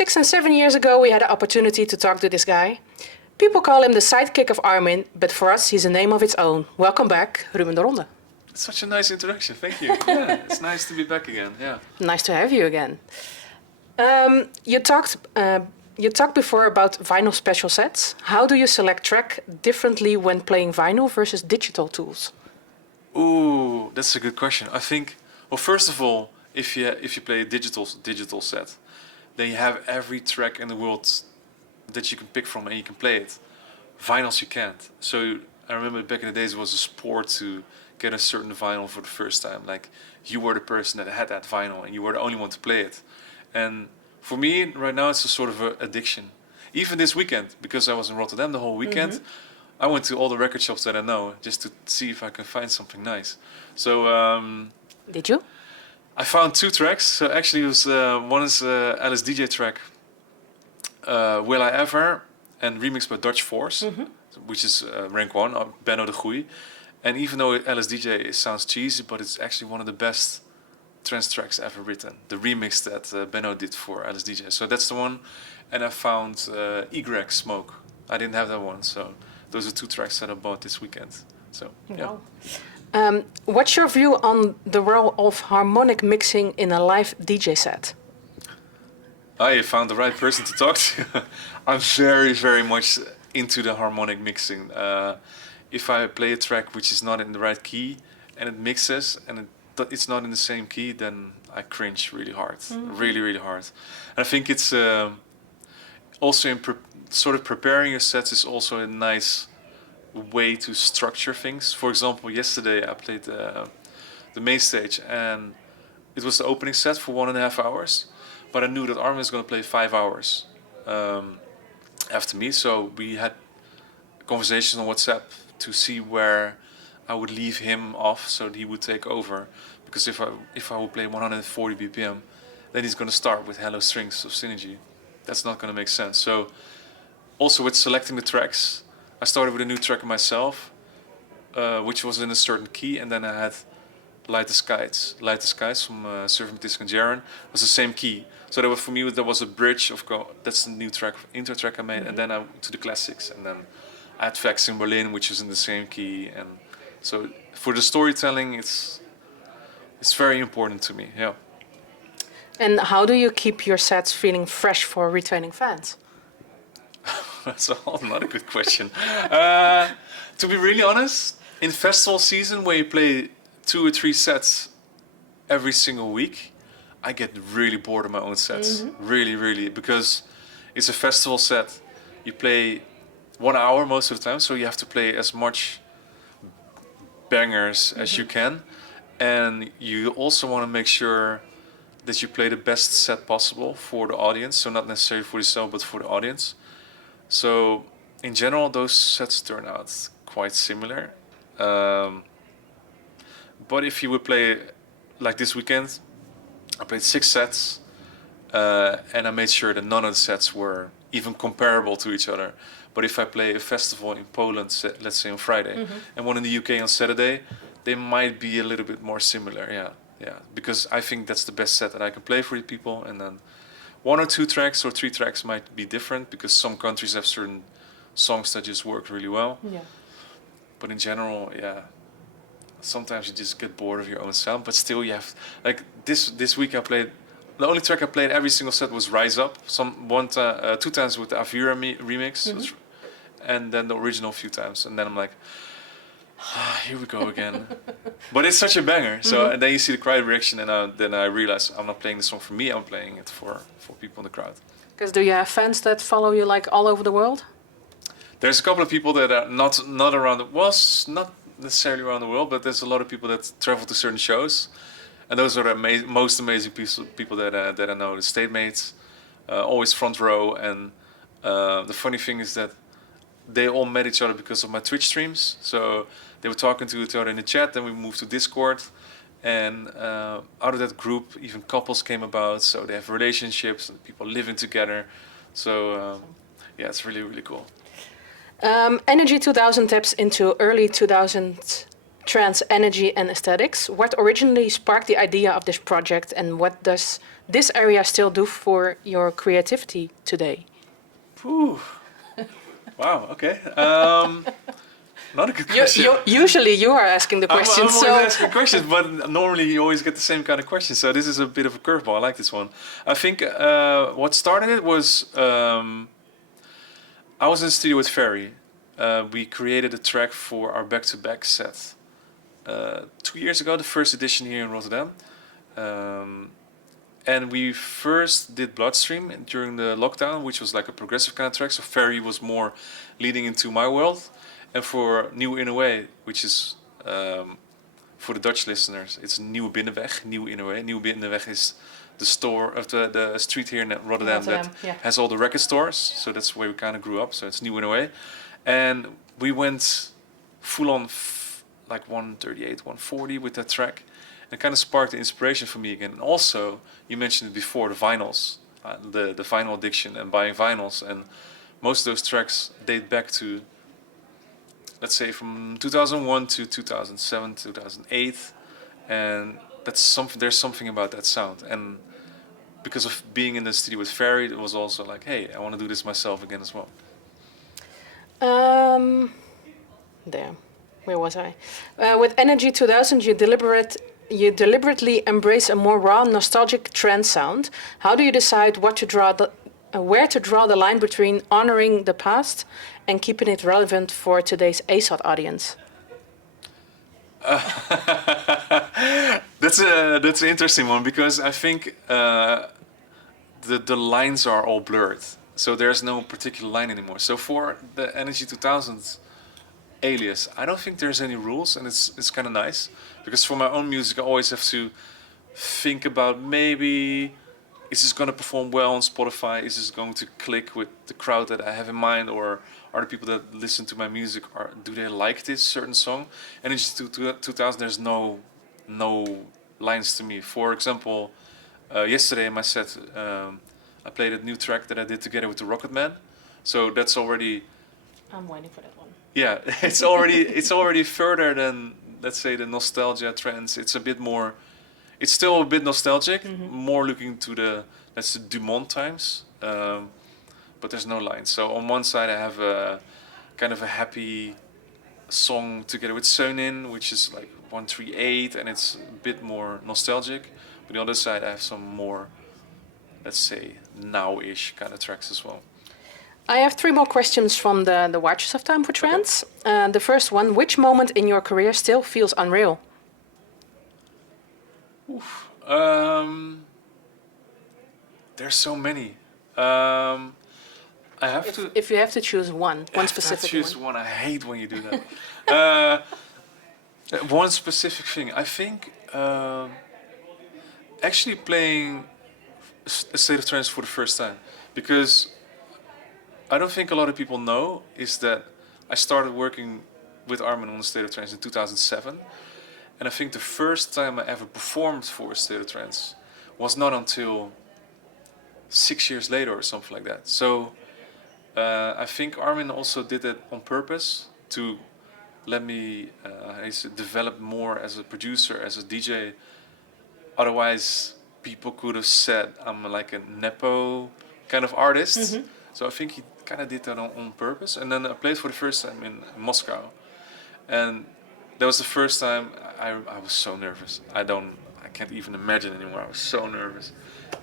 6 and 7 years ago, we had an opportunity to talk to this guy. People call him the sidekick of Armin, but for us, he's a name of its own. Welcome back, Ruben de Ronde. Such a nice introduction, thank you. Yeah, it's nice to be back again, yeah. Nice to have you again. You talked before about vinyl special sets. How do you select track differently when playing vinyl versus digital tools? Ooh, that's a good question. I think, well, first of all, if you play a digital set, then you have every track in the world that you can pick from and you can play it. Vinyls you can't. So I remember back in the days it was a sport to get a certain vinyl for the first time. Like you were the person that had that vinyl and you were the only one to play it. And for me right now it's a sort of an addiction. Even this weekend, because I was in Rotterdam the whole weekend, I went to all the record shops that I know just to see if I can find something nice. So did you? I found 2 tracks. So actually it was one is Alice DJ track, Will I Ever, and remixed by Dutch Force, which is rank 1, Benno de Goeie. And even though Alice DJ sounds cheesy, but it's actually one of the best trance tracks ever written. The remix that Benno did for Alice DJ. So that's the one. And I found Y Smoke. I didn't have that one, so those are 2 tracks that I bought this weekend. So yeah. Wow. What's your view on the role of harmonic mixing in a live DJ set? I found the right person to talk to. I'm very, very much into the harmonic mixing. If I play a track which is not in the right key and it mixes and it's not in the same key, then I cringe really hard, really, really hard. And I think it's also in sort of preparing your sets is also a nice way to structure things. For example, yesterday I played the main stage and it was the opening set for 1.5 hours, but I knew that Armin was going to play 5 hours after me, so we had conversations on WhatsApp to see where I would leave him off so that he would take over, because if I would play 140 BPM, then he's going to start with Hello Strings of Synergy. That's not going to make sense. So also with selecting the tracks, I started with a new track myself, which was in a certain key, and then I had Light the Skies from Surfing Disc and Jaren was the same key. So that was, for me, there was a bridge of that's the new track, intro track I made, and then I went to the classics, and then I had Vex in Berlin, which is in the same key, and so for the storytelling, it's very important to me. Yeah. And how do you keep your sets feeling fresh for returning fans? That's another good question. To be really honest, in festival season where you play 2 or 3 sets every single week, I get really bored of my own sets. Really, really, because it's a festival set. You play 1 hour most of the time, so you have to play as much bangers as you can, and you also want to make sure that you play the best set possible for the audience, so not necessarily for yourself but for the audience. So in general those sets turn out quite similar, but if you would play like this weekend, I played 6 sets and I made sure that none of the sets were even comparable to each other. But if I play a festival in Poland, let's say on Friday, and one in the UK on Saturday, they might be a little bit more similar, yeah. Because I think that's the best set that I can play for the people, and then 1 or 2 tracks or 3 tracks might be different, because some countries have certain songs that just work really well. Yeah. But in general, yeah, sometimes you just get bored of your own sound, but still you have, like this week I played, the only track I played every single set was Rise Up, 2 times with the Avira remix, and then the original a few times, and then I'm like, here we go again. But it's such a banger, so and then you see the crowd reaction, and then I realize I'm not playing this song for me, I'm playing it for people in the crowd. Because do you have fans that follow you like all over the world? There's a couple of people that are not around, not necessarily around the world, but there's a lot of people that travel to certain shows. And those are the most amazing people that I know. The state mates, always front row. And the funny thing is that they all met each other because of my Twitch streams. So they were talking to each other in the chat, then we moved to Discord. And out of that group, even couples came about. So they have relationships and people living together. So yeah, it's really, really cool. Energy 2000 taps into early 2000 trance, energy, and aesthetics. What originally sparked the idea of this project, and what does this area still do for your creativity today? Whew. Wow. Okay. Not a good You, question. usually you are asking the questions, I'm always asking questions, but normally you always get the same kind of questions. So this is a bit of a curveball. I like this one. I think what started it was I was in the studio with Ferry. We created a track for our back-to-back set 2 years ago, the first edition here in Rotterdam. And we first did Bloodstream during the lockdown, which was like a progressive kind of track. So Ferry was more leading into my world. And for Nieuw in a Way, which is for the Dutch listeners, it's Nieuwe Binnenweg, Nieuw in a Way. Nieuwe Binnenweg is the store of the street here in Rotterdam that has all the record stores. So that's where we kind of grew up. So it's Nieuw in a Way. And we went full on like 138, 140 with that track. And it kind of sparked the inspiration for me again. And also, you mentioned it before, the vinyls, the vinyl addiction and buying vinyls. And most of those tracks date back to, let's say, from 2001 to 2007, 2008. And that's something. There's something about that sound. And because of being in the studio with Ferry, it was also like, hey, I want to do this myself again as well. There. Where was I? With Energy 2000, you deliberately embrace a more raw, nostalgic trance sound. How do you decide where to draw the line between honoring the past and keeping it relevant for today's ASOT audience? That's an interesting one, because I think the lines are all blurred. So there's no particular line anymore. So for the Energy 2000 alias, I don't think there's any rules, and it's kind of nice, because for my own music I always have to think about, maybe is this going to perform well on Spotify, is this going to click with the crowd that I have in mind, or are the people that listen to my music, do they like this certain song? And in 2000 there's no lines to me. For example, yesterday in my set I played a new track that I did together with the Rocket Man, so that's already, I'm waiting for that one. yeah, it's already further than, let's say, the nostalgia trends. It's a bit more, it's still a bit nostalgic, more looking to the, let's say, Dumont times, but there's no lines. So on one side I have a kind of a happy song together with Seunin, which is like 138, and it's a bit more nostalgic. But the other side I have some more, let's say, now-ish kind of tracks as well. I have 3 more questions from the watchers of Time4Trance. Okay. The first one, which moment in your career still feels unreal? There's so many. I have to. If you have to choose one specific one. Choose one. I hate when you do that. One specific thing. I think actually playing A State of Trance for the first time, because I don't think a lot of people know is that I started working with Armin on A State of Trance in 2007, and I think the first time I ever performed for A State of Trance was not until 6 years later or something like that. So I think Armin also did it on purpose to let me develop more as a producer, as a DJ. Otherwise, people could have said I'm like a nepo kind of artist. Mm-hmm. So I think he kind of did that on purpose. And then I played for the first time in Moscow, and that was the first time I was so nervous. I can't even imagine anymore. I was so nervous,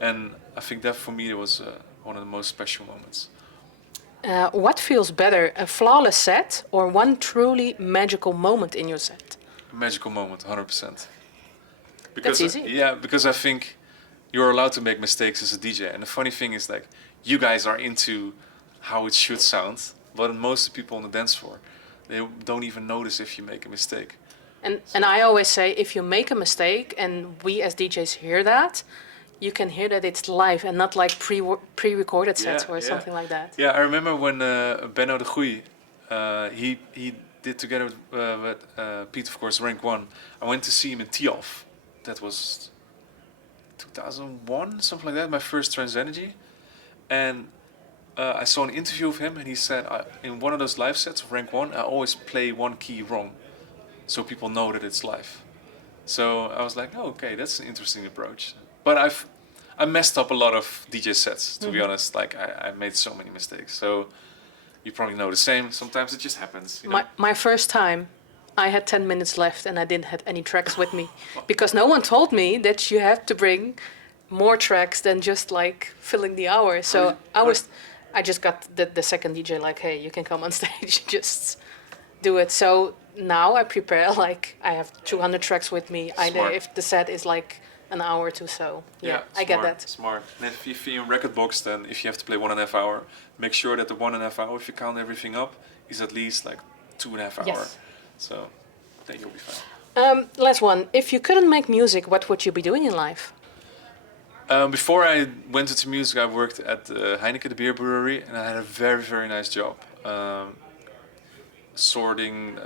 and I think that for me it was one of the most special moments. What feels better, a flawless set or one truly magical moment in your set? A magical moment, 100%. That's easy. Yeah, because I think you're allowed to make mistakes as a DJ. And the funny thing is, like, you guys are into how it should sound, but most people on the dance floor, they don't even notice if you make a mistake. And I always say, if you make a mistake, and we as DJs hear that, you can hear that it's live and not like pre-recorded sets or something like that. Yeah, I remember when Benno de Goeie, he did together with Pete, of course, Rank 1. I went to see him in Tialf. That was 2001, something like that, my first Trance Energy. And I saw an interview of him, and he said, in one of those live sets of Rank 1, I always play one key wrong. so people know that it's live. So I was like, oh, okay, that's an interesting approach. But I messed up a lot of DJ sets, to be honest. Like I made so many mistakes. So you probably know the same. Sometimes it just happens. You know? My first time, I had 10 minutes left and I didn't have any tracks with me because no one told me that you have to bring more tracks than just like filling the hour. So I just got the second DJ like, hey, you can come on stage, just do it. So now I prepare like I have 200 tracks with me. I know if the set is like an hour or two, so yeah, I get that. Smart. And if you're in record box, then if you have to play 1.5 hour, make sure that the 1.5 hour, if you count everything up, is at least like 2.5 hour. Yes. So then you'll be fine. Last one. If you couldn't make music, what would you be doing in life? Before I went into music, I worked at Heineken, the beer brewery, and I had a very, very nice job. Sorting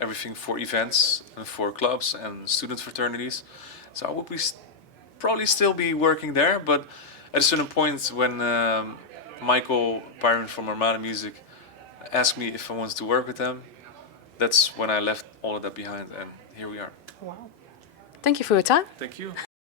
everything for events and for clubs and student fraternities. So I would probably still be working there, but at a certain point when Michael Byron from Armada Music asked me if I wanted to work with them, that's when I left all of that behind, and here we are. Wow. Thank you for your time. Thank you.